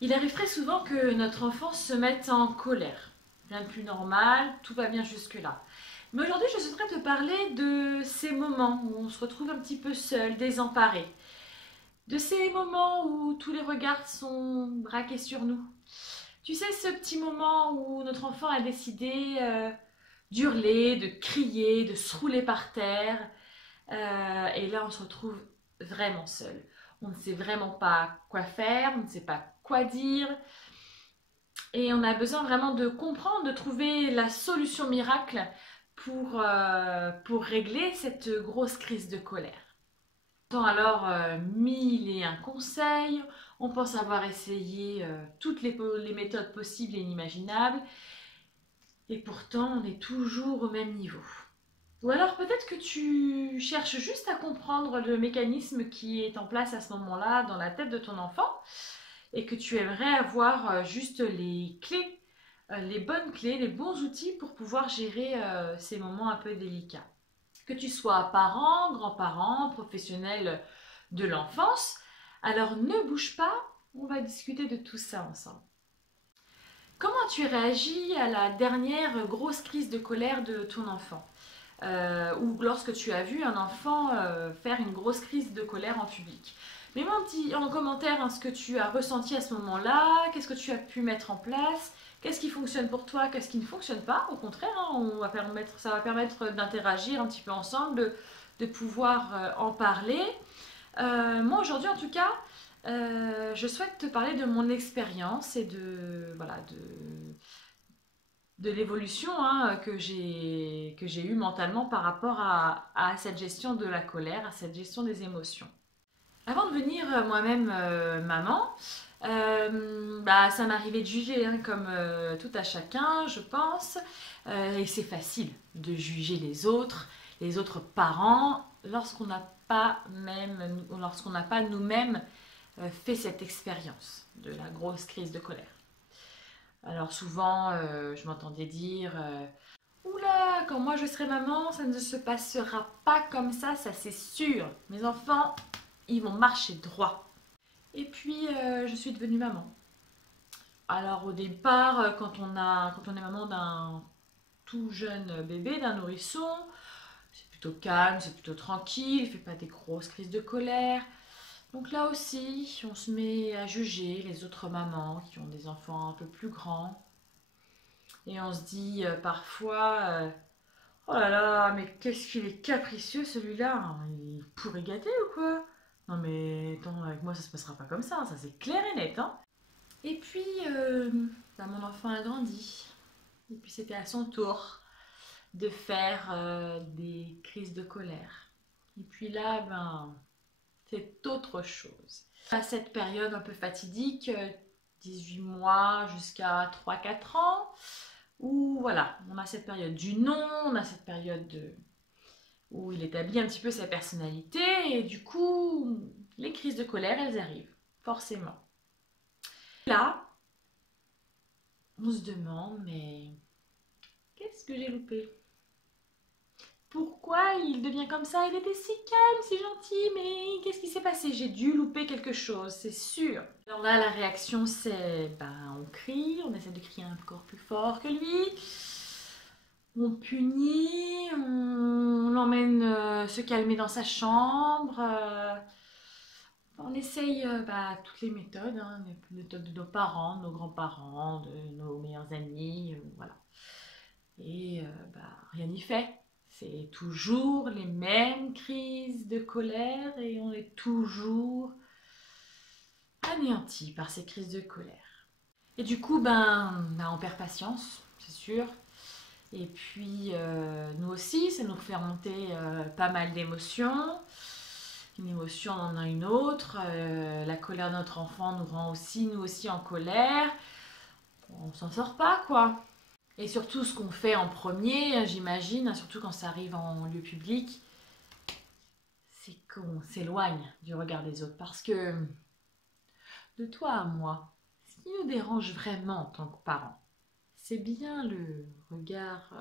Il arrive très souvent que notre enfant se mette en colère. Rien de plus normal, tout va bien jusque-là. Mais aujourd'hui, je souhaiterais te parler de ces moments où on se retrouve un petit peu seul, désemparé. De ces moments où tous les regards sont braqués sur nous. Tu sais, ce petit moment où notre enfant a décidé d'hurler, de crier, de se rouler par terre. Et là, on se retrouve vraiment seul. On ne sait vraiment pas quoi faire, on ne sait pas quoi dire. Et on a besoin vraiment de comprendre, de trouver la solution miracle pour régler cette grosse crise de colère. On entend alors mille et un conseils, on pense avoir essayé toutes les méthodes possibles et inimaginables, et pourtant on est toujours au même niveau. Ou alors peut-être que tu cherches juste à comprendre le mécanisme qui est en place à ce moment-là dans la tête de ton enfant, et que tu aimerais avoir juste les clés, les bonnes clés, les bons outils pour pouvoir gérer ces moments un peu délicats. Que tu sois parent, grand-parent, professionnel de l'enfance, alors ne bouge pas, on va discuter de tout ça ensemble. Comment tu réagis à la dernière grosse crise de colère de ton enfant ou lorsque tu as vu un enfant faire une grosse crise de colère en public? Mets-moi un petit en commentaire ce que tu as ressenti à ce moment-là, qu'est-ce que tu as pu mettre en place, qu'est-ce qui fonctionne pour toi, qu'est-ce qui ne fonctionne pas. Au contraire, ça va permettre d'interagir un petit peu ensemble, de pouvoir en parler. Moi aujourd'hui en tout cas, je souhaite te parler de mon expérience et de l'évolution que j'ai eue mentalement par rapport à cette gestion de la colère, à cette gestion des émotions. Avant de devenir moi-même maman, ça m'arrivait de juger, comme tout à chacun, je pense. Et c'est facile de juger les autres parents, lorsqu'on n'a pas nous-mêmes fait cette expérience de la grosse crise de colère. Alors souvent, je m'entendais dire oula, quand moi je serai maman, ça ne se passera pas comme ça c'est sûr. Mes enfants, ils vont marcher droit. Et puis, je suis devenue maman. Alors au départ, quand on est maman d'un tout jeune bébé, d'un nourrisson, c'est plutôt calme, c'est plutôt tranquille, il ne fait pas des grosses crises de colère. Donc là aussi, on se met à juger les autres mamans qui ont des enfants un peu plus grands. Et on se dit parfois, oh là là, mais qu'est-ce qu'il est capricieux celui-là, hein. Il pourrait gâter ou quoi? Non mais attends, avec moi ça se passera pas comme ça c'est clair et net, hein. Et puis, mon enfant a grandi. Et puis c'était à son tour de faire des crises de colère. Et puis là, c'est autre chose. À cette période un peu fatidique, 18 mois jusqu'à 3 4 ans, où voilà, on a cette période du non, on a cette période où il établit un petit peu sa personnalité, et du coup, les crises de colère, elles arrivent, forcément. Là, on se demande, mais qu'est-ce que j'ai loupé? Pourquoi il devient comme ça? Il était si calme, si gentil, mais qu'est-ce qui s'est passé? J'ai dû louper quelque chose, c'est sûr. Alors là, la réaction, c'est, on crie, on essaie de crier encore plus fort que lui. On punit, on l'emmène se calmer dans sa chambre. On essaye toutes les méthodes, les méthodes de nos parents, de nos grands-parents, de nos meilleurs amis, voilà. Et rien n'y fait. C'est toujours les mêmes crises de colère et on est toujours anéanti par ces crises de colère. Et du coup, on perd patience, c'est sûr. Et puis, nous aussi, ça nous fait remonter pas mal d'émotions. Une émotion en a une autre. La colère de notre enfant nous rend aussi, nous aussi, en colère. On s'en sort pas, quoi. Et surtout, ce qu'on fait en premier, j'imagine, surtout quand ça arrive en lieu public, c'est qu'on s'éloigne du regard des autres. Parce que, de toi à moi, ce qui nous dérange vraiment en tant que parents, c'est bien le regard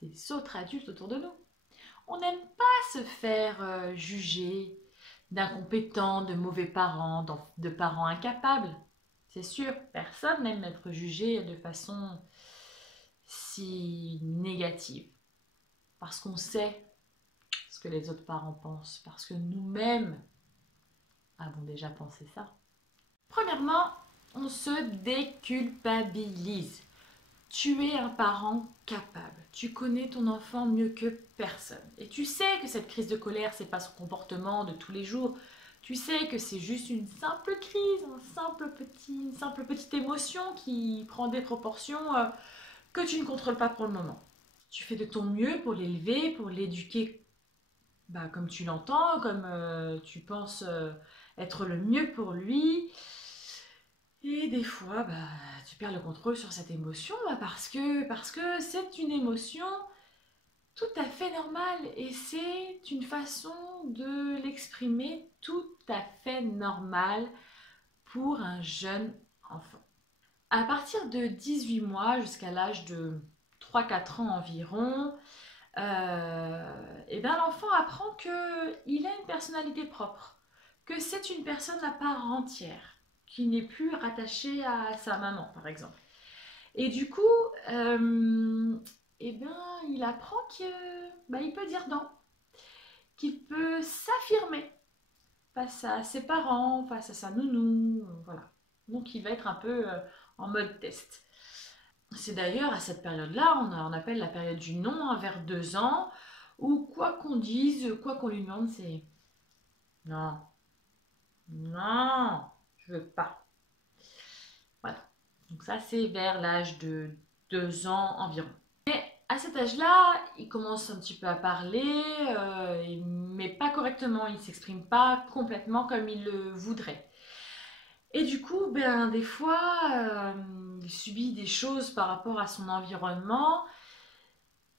des autres adultes autour de nous. On n'aime pas se faire juger d'incompétents, de mauvais parents, de parents incapables. C'est sûr, personne n'aime être jugé de façon si négative. Parce qu'on sait ce que les autres parents pensent, parce que nous-mêmes avons déjà pensé ça. Premièrement, on se déculpabilise. Tu es un parent capable. Tu connais ton enfant mieux que personne. Et tu sais que cette crise de colère, c'est pas son comportement de tous les jours. Tu sais que c'est juste une simple crise, une simple petite émotion qui prend des proportions que tu ne contrôles pas pour le moment. Tu fais de ton mieux pour l'élever, pour l'éduquer comme tu l'entends, comme tu penses être le mieux pour lui. Et des fois, tu perds le contrôle sur cette émotion parce que c'est une émotion tout à fait normale et c'est une façon de l'exprimer tout à fait normale pour un jeune enfant. À partir de 18 mois jusqu'à l'âge de 3-4 ans environ, l'enfant apprend qu'il a une personnalité propre, que c'est une personne à part entière, qui n'est plus rattachée à sa maman, par exemple. Et du coup, il apprend qu'il peut dire non, qu'il peut s'affirmer face à ses parents, face à sa nounou, voilà. Donc il va être un peu en mode test. C'est d'ailleurs à cette période-là, on appelle la période du non, vers 2 ans, où quoi qu'on dise, quoi qu'on lui demande, c'est non, non, je veux pas. Voilà. Donc ça, c'est vers l'âge de 2 ans environ. Et à cet âge-là, il commence un petit peu à parler, mais pas correctement. Il ne s'exprime pas complètement comme il le voudrait. Et du coup, des fois, il subit des choses par rapport à son environnement.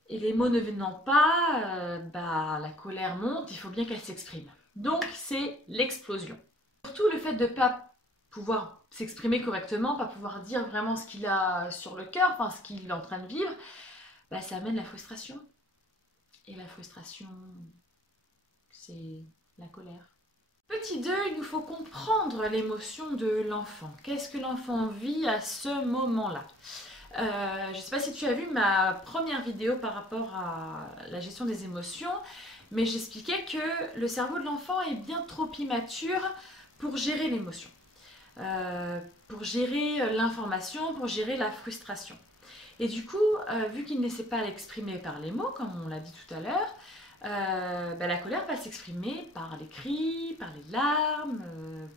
Et les mots ne venant pas, la colère monte, il faut bien qu'elle s'exprime. Donc c'est l'explosion. Surtout le fait de ne pas pouvoir s'exprimer correctement, pas pouvoir dire vraiment ce qu'il a sur le cœur, enfin ce qu'il est en train de vivre, ça amène la frustration. Et la frustration, c'est la colère. Petit 2, il nous faut comprendre l'émotion de l'enfant. Qu'est-ce que l'enfant vit à ce moment-là ? Je ne sais pas si tu as vu ma première vidéo par rapport à la gestion des émotions, mais j'expliquais que le cerveau de l'enfant est bien trop immature pour gérer l'émotion, pour gérer l'information, pour gérer la frustration. Et du coup, vu qu'il ne sait pas l'exprimer par les mots, comme on l'a dit tout à l'heure, la colère va s'exprimer par les cris, par les larmes,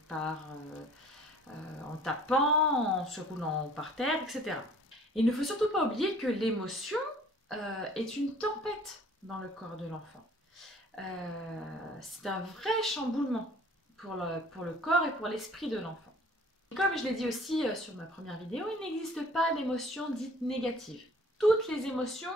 en tapant, en se roulant par terre, etc. Il ne faut surtout pas oublier que l'émotion est une tempête dans le corps de l'enfant. C'est un vrai chamboulement pour le corps et pour l'esprit de l'enfant. Comme je l'ai dit aussi sur ma première vidéo, il n'existe pas d'émotions dites négatives. Toutes les émotions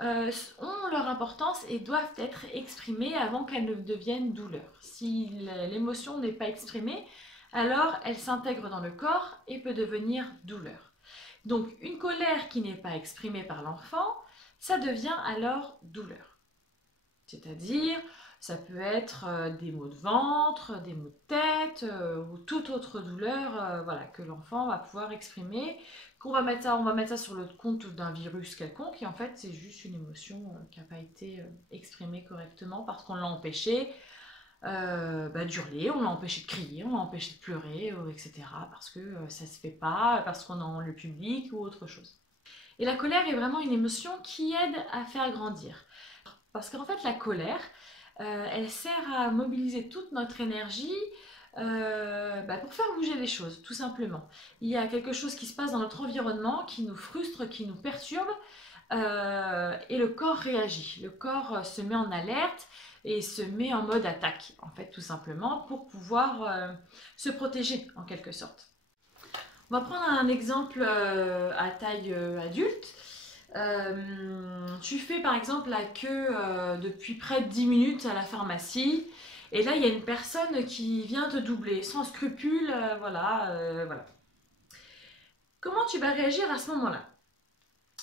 ont leur importance et doivent être exprimées avant qu'elles ne deviennent douleur. Si l'émotion n'est pas exprimée, alors elle s'intègre dans le corps et peut devenir douleur. Donc une colère qui n'est pas exprimée par l'enfant, ça devient alors douleur. C'est-à-dire, ça peut être des maux de ventre, des maux de tête ou toute autre douleur que l'enfant va pouvoir exprimer. On va mettre ça sur le compte d'un virus quelconque et en fait c'est juste une émotion qui n'a pas été exprimée correctement parce qu'on l'a empêché d'hurler, on l'a empêché de crier, on l'a empêché de pleurer, etc. Parce que ça se fait pas, parce qu'on est dans le public ou autre chose. Et la colère est vraiment une émotion qui aide à faire grandir. Parce qu'en fait la colère, elle sert à mobiliser toute notre énergie pour faire bouger les choses, tout simplement. Il y a quelque chose qui se passe dans notre environnement qui nous frustre, qui nous perturbe, et le corps réagit. Le corps se met en alerte et se met en mode attaque, en fait, tout simplement, pour pouvoir se protéger, en quelque sorte. On va prendre un exemple à taille adulte. Tu fais par exemple la queue depuis près de 10 minutes à la pharmacie, et là il y a une personne qui vient te doubler, sans scrupule, voilà. Comment tu vas réagir à ce moment-là ?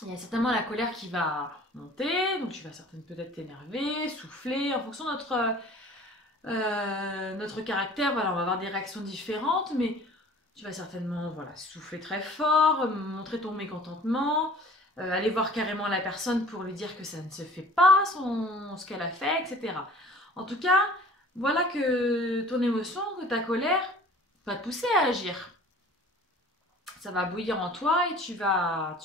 Il y a certainement la colère qui va monter, donc tu vas certainement peut-être t'énerver, souffler, en fonction de notre caractère, voilà, on va avoir des réactions différentes, mais Tu vas certainement voilà, souffler très fort, montrer ton mécontentement, aller voir carrément la personne pour lui dire que ça ne se fait pas, ce qu'elle a fait, etc. En tout cas, voilà que ton émotion, que ta colère va te pousser à agir. Ça va bouillir en toi et tu vas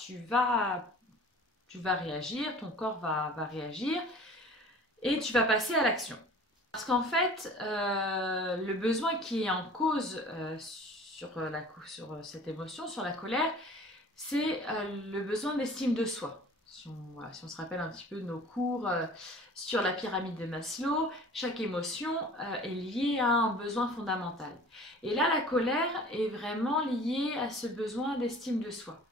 réagir, ton corps va réagir et tu vas passer à l'action. Parce qu'en fait, le besoin qui est en cause sur cette émotion, sur la colère, c'est le besoin d'estime de soi. Si on se rappelle un petit peu de nos cours sur la pyramide de Maslow, chaque émotion est liée à un besoin fondamental. Et là, la colère est vraiment liée à ce besoin d'estime de soi.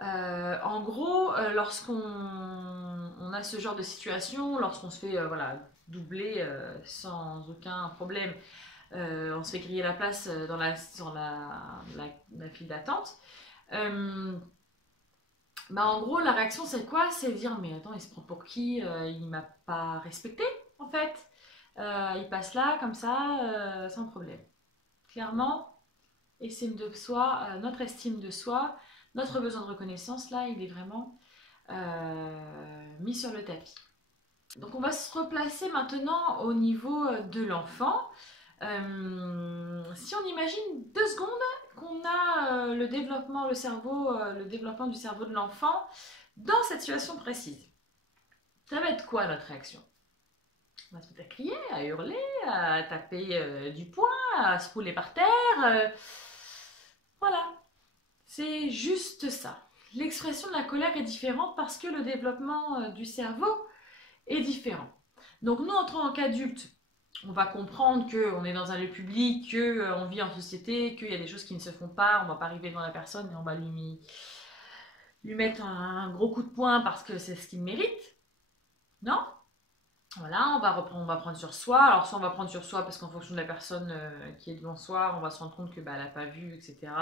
En gros, lorsqu'on a ce genre de situation, lorsqu'on se fait voilà, doubler sans aucun problème, on se fait griller la place sur la file d'attente, en gros, la réaction, c'est quoi? C'est de dire, mais attends, il se prend pour qui? Il m'a pas respecté, en fait. Il passe là, comme ça, sans problème. Clairement, notre estime de soi, notre besoin de reconnaissance, là, il est vraiment mis sur le tapis. Donc, on va se replacer maintenant au niveau de l'enfant. Si on imagine 2 secondes qu'on a le développement du cerveau de l'enfant dans cette situation précise, ça va être quoi notre réaction? On va se mettre à crier, à hurler, à taper du poing, à se rouler par terre. Voilà, c'est juste ça. L'expression de la colère est différente parce que le développement du cerveau est différent. Donc nous, en tant qu'adultes, on va comprendre qu'on est dans un lieu public, qu'on vit en société, qu'il y a des choses qui ne se font pas, on ne va pas arriver devant la personne et on va lui mettre un gros coup de poing parce que c'est ce qu'il mérite. Non? Voilà, on va prendre sur soi. Alors soit on va prendre sur soi parce qu'en fonction de la personne qui est devant soi, on va se rendre compte que elle n'a pas vu, etc.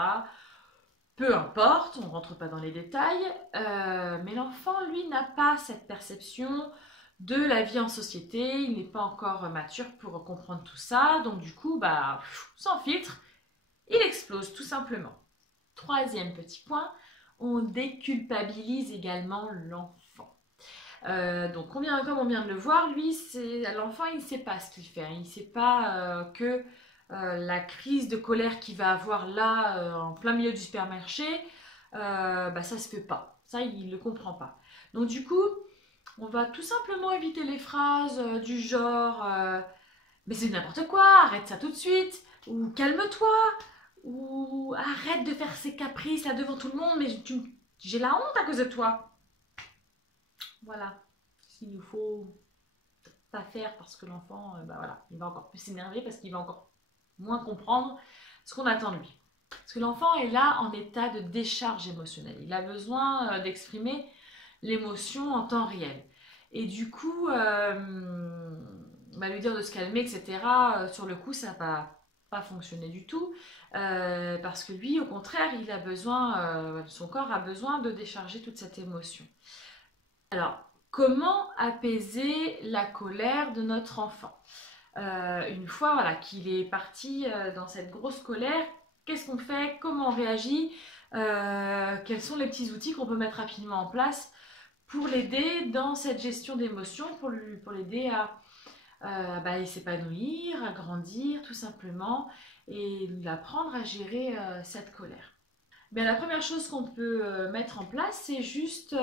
Peu importe, on ne rentre pas dans les détails. Mais l'enfant, lui, n'a pas cette perception de la vie en société, il n'est pas encore mature pour comprendre tout ça, donc du coup, sans filtre, il explose tout simplement. 3e petit point, on déculpabilise également l'enfant. Donc comme on vient de le voir, l'enfant, il ne sait pas ce qu'il fait, il ne sait pas que la crise de colère qu'il va avoir là, en plein milieu du supermarché, ça se fait pas, ça il ne le comprend pas. Donc du coup, on va tout simplement éviter les phrases du genre mais c'est n'importe quoi, arrête ça tout de suite, ou calme-toi, ou arrête de faire ces caprices là devant tout le monde, mais j'ai la honte à cause de toi. Voilà ce qu'il nous faut pas faire parce que l'enfant, il va encore plus s'énerver parce qu'il va encore moins comprendre ce qu'on attend de lui. Parce que l'enfant est là en état de décharge émotionnelle. Il a besoin d'exprimer l'émotion en temps réel. Et du coup, lui dire de se calmer, etc., sur le coup, ça ne va pas fonctionner du tout. Parce que lui, au contraire, son corps a besoin de décharger toute cette émotion. Alors, comment apaiser la colère de notre enfant? Une fois qu'il est parti dans cette grosse colère, qu'est-ce qu'on fait? Comment on réagit? Quels sont les petits outils qu'on peut mettre rapidement en place pour l'aider dans cette gestion d'émotions, pour l'aider à s'épanouir, à grandir tout simplement et apprendre à gérer cette colère. La première chose qu'on peut mettre en place, c'est juste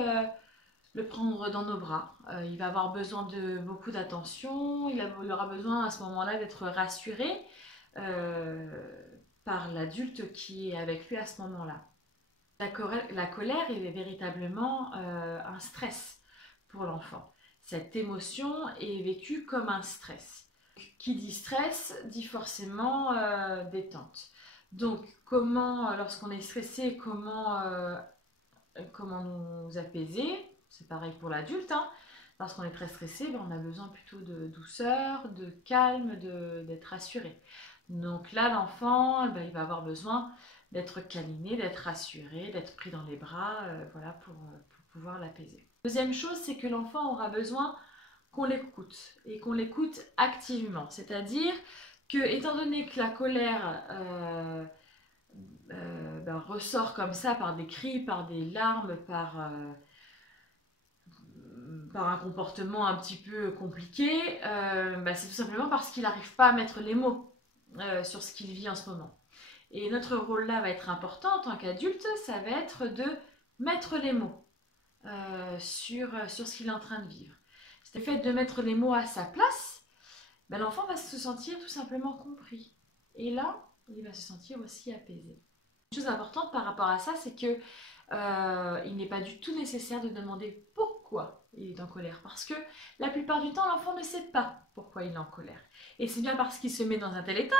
le prendre dans nos bras. Il va avoir besoin de beaucoup d'attention, il aura besoin à ce moment-là d'être rassuré par l'adulte qui est avec lui à ce moment-là. La colère est véritablement un stress pour l'enfant. Cette émotion est vécue comme un stress. Qui dit stress dit forcément détente. Donc, lorsqu'on est stressé, comment nous apaiser? C'est pareil pour l'adulte. Lorsqu'on est très stressé, on a besoin plutôt de douceur, de calme, d'être rassuré. Donc là, l'enfant, il va avoir besoin d'être câliné, d'être rassuré, d'être pris dans les bras, pour pouvoir l'apaiser. Deuxième chose, c'est que l'enfant aura besoin qu'on l'écoute, et qu'on l'écoute activement. C'est-à-dire que, étant donné que la colère ressort comme ça par des cris, par des larmes, par un comportement un petit peu compliqué, c'est tout simplement parce qu'il n'arrive pas à mettre les mots sur ce qu'il vit en ce moment. Et notre rôle là va être important en tant qu'adulte, ça va être de mettre les mots sur ce qu'il est en train de vivre. C'est le fait de mettre les mots à sa place, l'enfant va se sentir tout simplement compris. Et là, il va se sentir aussi apaisé. Une chose importante par rapport à ça, c'est que il n'est pas du tout nécessaire de demander pourquoi il est en colère. Parce que la plupart du temps, l'enfant ne sait pas pourquoi il est en colère. Et c'est bien parce qu'il se met dans un tel état,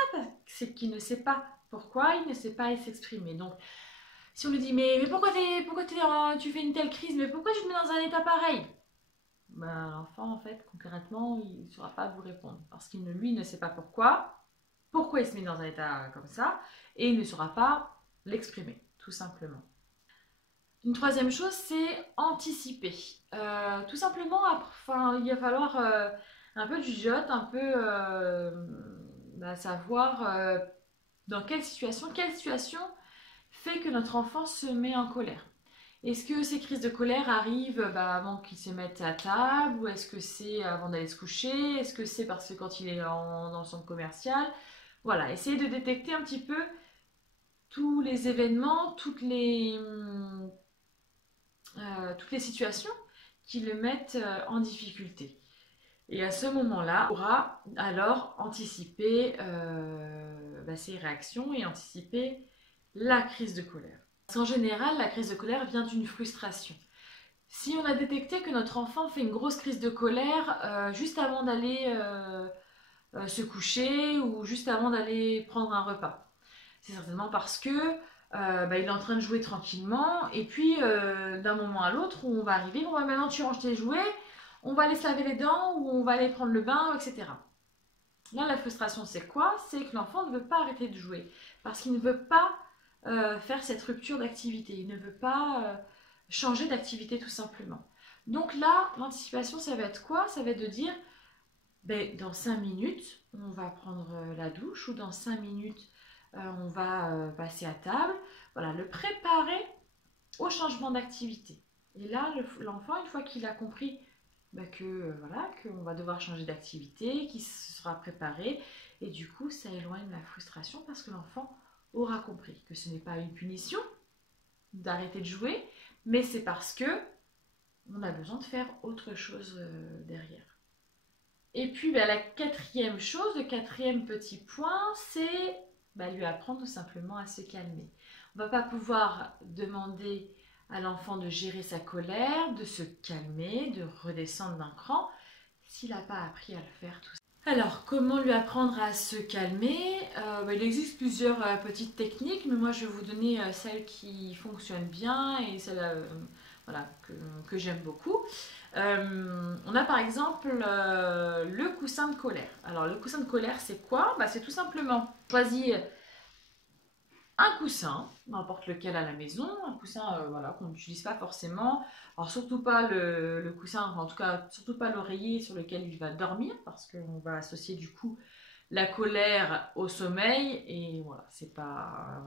c'est qu'il ne sait pas pourquoi, il ne sait pas s'exprimer. Donc, si on lui dit, mais pourquoi tu fais une telle crise, mais pourquoi tu te mets dans un état pareil? L'enfant, en fait, concrètement, il ne saura pas vous répondre. Parce qu'il lui ne sait pas pourquoi il se met dans un état comme ça, et il ne saura pas l'exprimer, tout simplement. Une troisième chose, c'est anticiper. Tout simplement, il va falloir un peu de jugeote, un peu savoir dans quelle situation fait que notre enfant se met en colère. Est-ce que ces crises de colère arrivent avant qu'il se mette à table, ou est-ce que c'est avant d'aller se coucher? Est-ce que c'est parce que quand il est dans le centre commercial? Voilà, essayez de détecter un petit peu tous les événements, toutes les situations qui le mettent en difficulté. Et à ce moment-là, on pourra alors anticiper ses réactions et anticiper la crise de colère. Parce qu'en général, la crise de colère vient d'une frustration. Si on a détecté que notre enfant fait une grosse crise de colère juste avant d'aller se coucher ou juste avant d'aller prendre un repas, c'est certainement parce que il est en train de jouer tranquillement, et puis d'un moment à l'autre, on va arriver, on va maintenant tu ranges tes jouets, on va aller se laver les dents, ou on va aller prendre le bain, etc. Là, la frustration, c'est quoi? C'est que l'enfant ne veut pas arrêter de jouer, parce qu'il ne veut pas faire cette rupture d'activité, il ne veut pas changer d'activité tout simplement. Donc là, l'anticipation, ça va être quoi? Ça va être de dire, dans 5 minutes, on va prendre la douche, ou dans 5 minutes, on va passer à table. Voilà, le préparer au changement d'activité. Et là, l'enfant, une fois qu'il a compris qu'on va devoir changer d'activité, qu'il se sera préparé, et du coup, ça éloigne la frustration parce que l'enfant aura compris que ce n'est pas une punition d'arrêter de jouer, mais c'est parce que on a besoin de faire autre chose derrière. Et puis, la quatrième chose, le quatrième petit point, c'est lui apprendre tout simplement à se calmer. On ne va pas pouvoir demander à l'enfant de gérer sa colère, de se calmer, de redescendre d'un cran, s'il n'a pas appris à le faire tout ça. Alors, comment lui apprendre à se calmer? Il existe plusieurs petites techniques, mais moi je vais vous donner celle qui fonctionne bien et celle que j'aime beaucoup. On a par exemple le coussin de colère. Alors le coussin de colère, c'est quoi? C'est tout simplement choisir un coussin, n'importe lequel à la maison, un coussin qu'on n'utilise pas forcément. Alors surtout pas le coussin, en tout cas surtout pas l'oreiller sur lequel il va dormir, parce qu'on va associer du coup la colère au sommeil, et c'est pas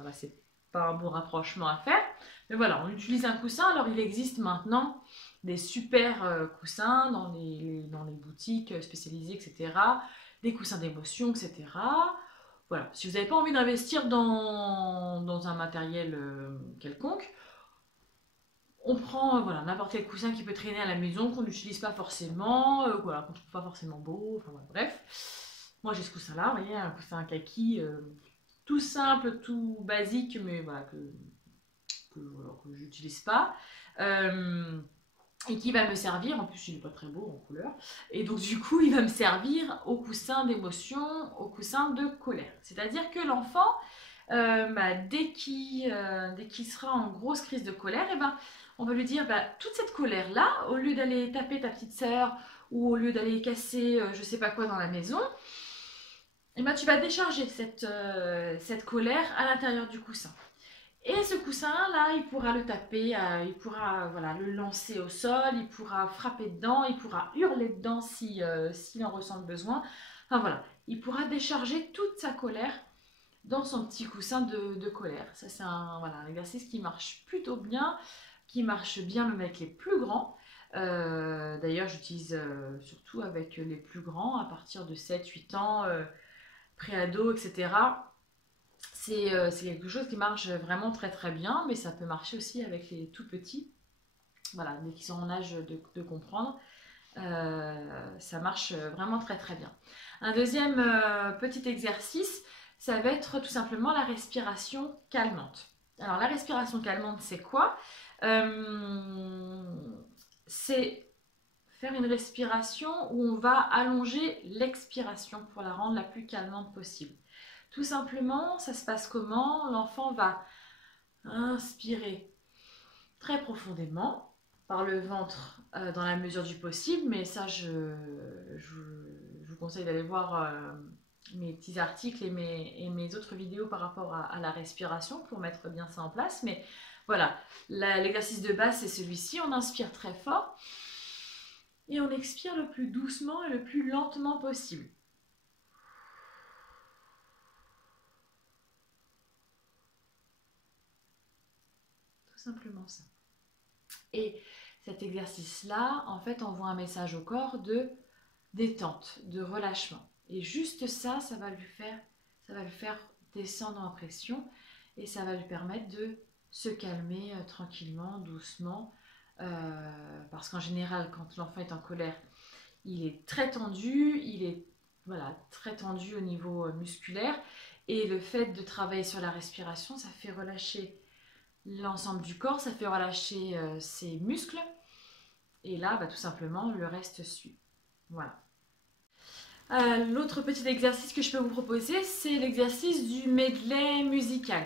un bon rapprochement à faire. Mais voilà, on utilise un coussin. Alors il existe maintenant des super coussins dans les boutiques spécialisées, etc. Des coussins d'émotion, etc. Voilà, si vous n'avez pas envie d'investir dans un matériel quelconque, on prend n'importe quel coussin qui peut traîner à la maison, qu'on n'utilise pas forcément, qu'on ne trouve pas forcément beau, bref. Moi j'ai ce coussin-là, vous voyez, un coussin kaki, tout simple, tout basique, mais que j'utilise pas. Et qui va me servir, en plus il n'est pas très beau en couleur, et donc du coup il va me servir au coussin d'émotion, au coussin de colère. C'est-à-dire que l'enfant, dès qu'il sera en grosse crise de colère, on va lui dire, toute cette colère-là, au lieu d'aller taper ta petite sœur, ou au lieu d'aller casser je sais pas quoi dans la maison, tu vas décharger cette colère à l'intérieur du coussin. Et ce coussin-là, il pourra le taper, il pourra le lancer au sol, il pourra frapper dedans, il pourra hurler dedans s'il en ressent le besoin. Il pourra décharger toute sa colère dans son petit coussin de colère. Ça, c'est voilà, un exercice qui marche plutôt bien, qui marche bien même avec les plus grands. D'ailleurs, j'utilise surtout avec les plus grands, à partir de 7-8 ans, pré-ado, etc. C'est quelque chose qui marche vraiment très très bien, mais ça peut marcher aussi avec les tout petits. Voilà, dès qu'ils sont en âge de comprendre, ça marche vraiment très très bien. Un deuxième petit exercice, ça va être tout simplement la respiration calmante. Alors la respiration calmante, c'est quoi? C'est faire une respiration où on va allonger l'expiration pour la rendre la plus calmante possible. Tout simplement, ça se passe comment? L'enfant va inspirer très profondément par le ventre dans la mesure du possible, mais ça je vous conseille d'aller voir mes petits articles et mes autres vidéos par rapport à la respiration pour mettre bien ça en place. Mais voilà, l'exercice de base c'est celui-ci, on inspire très fort et on expire le plus doucement et le plus lentement possible. Tout simplement ça. Et cet exercice-là, en fait, envoie un message au corps de détente, de relâchement. Et juste ça, ça va le faire descendre en pression et ça va lui permettre de se calmer tranquillement, doucement. Parce qu'en général, quand l'enfant est en colère, il est très tendu, il est voilà, très tendu au niveau musculaire. Et le fait de travailler sur la respiration, ça fait relâcher l'ensemble du corps, ça fait relâcher ses muscles. Et là, tout simplement, le reste suit. Voilà. L'autre petit exercice que je peux vous proposer, c'est l'exercice du medley musical.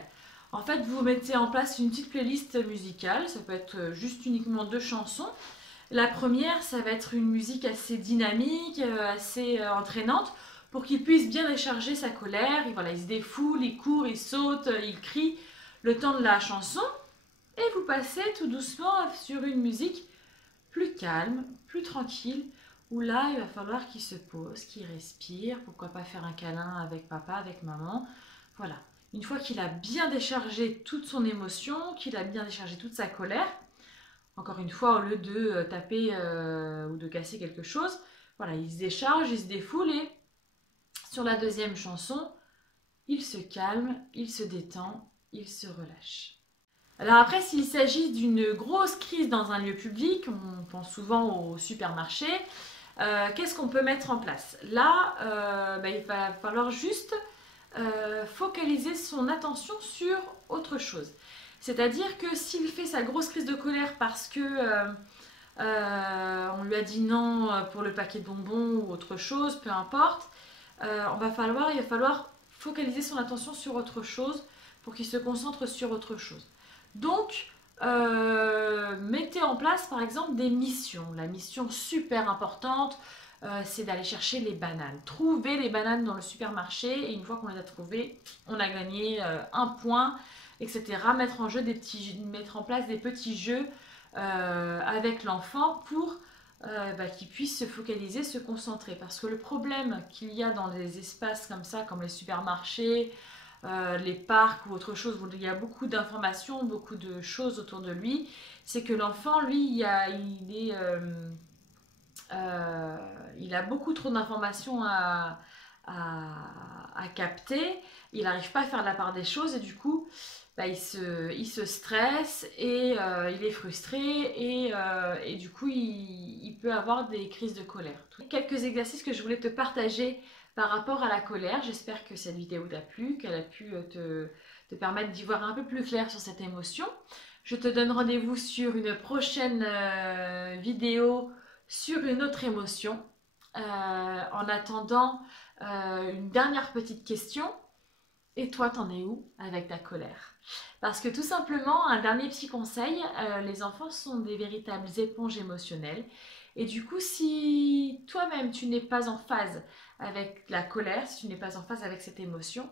En fait, vous mettez en place une petite playlist musicale, ça peut être juste uniquement 2 chansons. La première, ça va être une musique assez dynamique, assez entraînante, pour qu'il puisse bien décharger sa colère. Et voilà, il se défoule, il court, il saute, il crie le temps de la chanson. Et vous passez tout doucement sur une musique plus calme, plus tranquille, où là, il va falloir qu'il se pose, qu'il respire, pourquoi pas faire un câlin avec papa, avec maman. Voilà. Une fois qu'il a bien déchargé toute son émotion, qu'il a bien déchargé toute sa colère, encore une fois, au lieu de taper ou de casser quelque chose, voilà, il se décharge, il se défoule et sur la deuxième chanson, il se calme, il se détend, il se relâche. Alors après, s'il s'agit d'une grosse crise dans un lieu public, on pense souvent au supermarché, qu'est-ce qu'on peut mettre en place? Là, il va falloir juste focaliser son attention sur autre chose. C'est-à-dire que s'il fait sa grosse crise de colère parce que on lui a dit non pour le paquet de bonbons ou autre chose, peu importe, il va falloir focaliser son attention sur autre chose pour qu'il se concentre sur autre chose. Donc, mettez en place par exemple des missions. La mission super importante, c'est d'aller chercher les bananes. Trouver les bananes dans le supermarché et une fois qu'on les a trouvées, on a gagné un point, etc. Mettre en place des petits jeux avec l'enfant pour qu'il puisse se focaliser, se concentrer. Parce que le problème qu'il y a dans des espaces comme ça, comme les supermarchés, les parcs ou autre chose où il y a beaucoup d'informations, beaucoup de choses autour de lui, c'est que l'enfant, lui, il a beaucoup trop d'informations à capter, il n'arrive pas à faire la part des choses et du coup, il se stresse et il est frustré et du coup, il peut avoir des crises de colère. Quelques exercices que je voulais te partager par rapport à la colère. J'espère que cette vidéo t'a plu, qu'elle a pu te permettre d'y voir un peu plus clair sur cette émotion. Je te donne rendez-vous sur une prochaine vidéo sur une autre émotion. En attendant, une dernière petite question. Et toi, t'en es où avec ta colère? Parce que tout simplement, un dernier petit conseil, les enfants sont des véritables éponges émotionnelles. Et du coup, si toi-même, tu n'es pas en phase avec la colère, si tu n'es pas en phase avec cette émotion,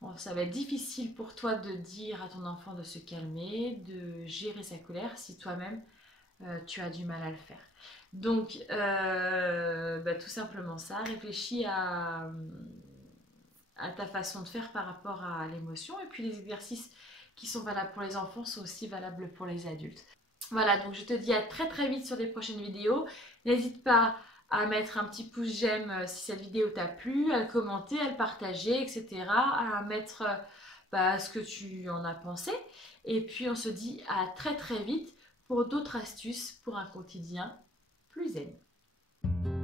bon, ça va être difficile pour toi de dire à ton enfant de se calmer, de gérer sa colère, si toi-même, tu as du mal à le faire. Donc, tout simplement ça, réfléchis à ta façon de faire par rapport à l'émotion. Et puis les exercices qui sont valables pour les enfants sont aussi valables pour les adultes. Voilà, donc je te dis à très très vite sur des prochaines vidéos. N'hésite pas à mettre un petit pouce j'aime si cette vidéo t'a plu, à le commenter, à le partager, etc. À mettre ce que tu en as pensé. Et puis on se dit à très très vite pour d'autres astuces pour un quotidien plus zen.